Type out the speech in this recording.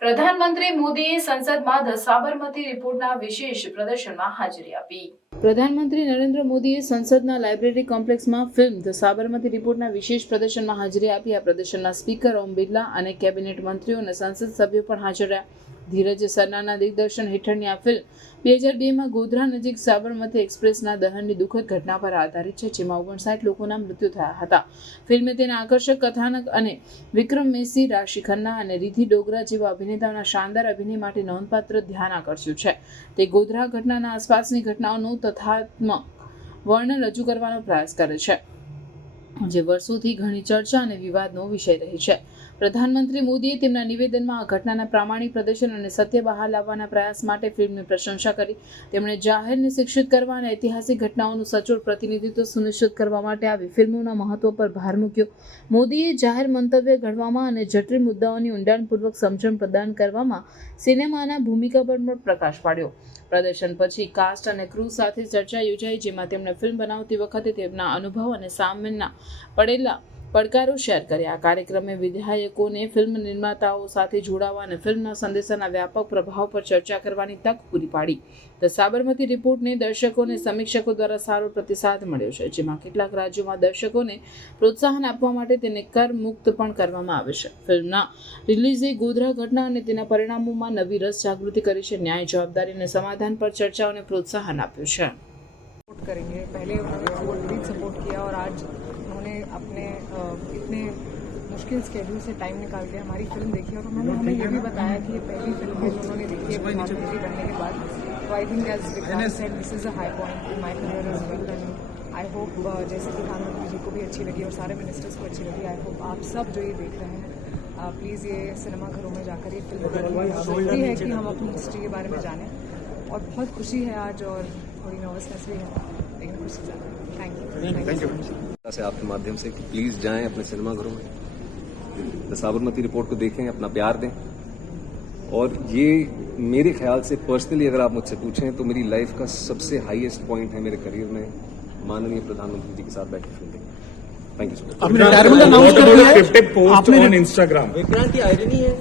પ્રધાનમંત્રી મોદીએ સંસદમાં ધ સાબરમતી રિપોર્ટના વિશેષ પ્રદર્શનમાં હાજરી આપી. પ્રધાનમંત્રી નરેન્દ્ર મોદીએ સંસદના લાઇબ્રેરી કોમ્પ્લેક્સમાં ફિલ્મ ધ સાબરમતી રિપોર્ટના વિશેષ પ્રદર્શનમાં હાજરી આપી. આ પ્રદર્શનમાં સ્પીકર ઓમ બિરલા અને કેબિનેટ મંત્રીઓ અને સંસદ સભ્યો પણ હાજર રહ્યા. ધીરજ સરનાના દિગ્દર્શન હેઠળની આ ફિલ્મ 2002માં ગોધરા નજીક સાબરમતી એક્સપ્રેસના દહનની દુઃખદ ઘટના પર આધારિત છે, જેમાં 59 લોકોના મૃત્યુ થયા હતા. ફિલ્મે તેના આકર્ષક કથાનક અને વિક્રમ મેસી, રાશિ ખન્ના અને રિધિ ડોગરા જેવા અભિનેતાઓના શાનદાર અભિનય માટે નોંધપાત્ર ધ્યાન આકર્ષ્યું છે. તે ગોધરા ઘટનાના આસપાસની ઘટનાઓનું તથ્યાત્મક વર્ણન રજૂ કરવાનો પ્રયાસ કરે છે, જે વર્ષોથી ઘણી ચર્ચા અને વિવાદનો વિષય રહી છે. પ્રધાનમંત્રી મોદીએ તેમના નિવેદનમાં આ ઘટનાના પ્રામાણિક પ્રદર્શન અને સત્ય બહાર લાવવાના પ્રયાસ માટે ફિલ્મની પ્રશંસા કરી. તેમણે જાહેરને શિક્ષિત કરવા અને ઐતિહાસિક ઘટનાઓનું સચોટ પ્રતિનિધિત્વ સુનિશ્ચિત કરવા માટે આવી ફિલ્મોના મહત્વ પર ભાર મૂક્યો. મોદીએ જાહેર મંતવ્ય ઘડવામાં અને જટિલ મુદ્દાઓની ઊંડાણપૂર્વક સમજણ પ્રદાન કરવામાં સિનેમાના ભૂમિકા પર પણ પ્રકાશ પાડ્યો. પ્રદર્શન પછી કાસ્ટ અને ક્રૂ સાથે ચર્ચા યોજાઈ, જેમાં તેમણે ફિલ્મ બનાવતી વખતે તેમના અનુભવ અને સામેના પડેલા પડકારો શેર કર્યા. આ કાર્યક્રમે વિધાયકોને ફિલ્મ નિર્માતાઓ સાથે જોડાવા અને ફિલ્મના સંદેશાના વ્યાપક પ્રભાવ પર ચર્ચા કરવાની તક પૂરી પાડી. ધ સાબરમતી રિપોર્ટને દર્શકો અને સમીક્ષકો દ્વારા સારો પ્રતિસાદ મળ્યો છે, જેમાં કેટલાક રાજ્યોમાં દર્શકોને પ્રોત્સાહન આપવા માટે તેને કર મુક્ત પણ કરવામાં આવે છે. ફિલ્મના રિલીઝે ગોધરા ઘટના અને તેના પરિણામોમાં નવી રસ જાગૃતિ કરી છે, ન્યાય, જવાબદારી અને સમાધાન પર ચર્ચાઓને પ્રોત્સાહન આપ્યું છે. करेंगे पहले उन्होंने सपोर्ट किया और आज उन्होंने अपने इतने मुश्किल स्केड्यूल से टाइम निकाल के हमारी फिल्म देखी और उन्होंने हमें ये भी बताया कि ये पहली फिल्म है जो उन्होंने देखी है प्रधानमंत्री बनने के बाद. तो I think as Vikrant said this is a high point in my career as well and I hope जैसे प्रधानमंत्री जी को भी अच्छी लगी और सारे मिनिस्टर्स को अच्छी लगी. आई होप आप सब जो ये देख रहे हैं प्लीज़ ये सिनेमाघरों में जाकर ये फिल्म जरूरी है कि हम अपनी हिस्ट्री के बारे में जानें. और बहुत खुशी है आज और थोड़ी नर्वसनेस भी है, लेकिन खुशी ज़्यादा. थैंक यू से आपके माध्यम से कि प्लीज़ जाएं अपने सिनेमाघरों में, द साबरमती रिपोर्ट को देखें, अपना प्यार दें. और ये मेरे ख्याल से पर्सनली अगर आप मुझसे पूछें तो मेरी लाइफ का सबसे हाईएस्ट पॉइंट है मेरे करियर में माननीय प्रधानमंत्री जी के साथ बैठ के फिल्म देखना. Thank you so much. आपने रिटायरमेंट अनाउंस कर दिया है, आपने पोस्ट ऑन इंस्टाग्राम. विक्रांत की आयरनी है.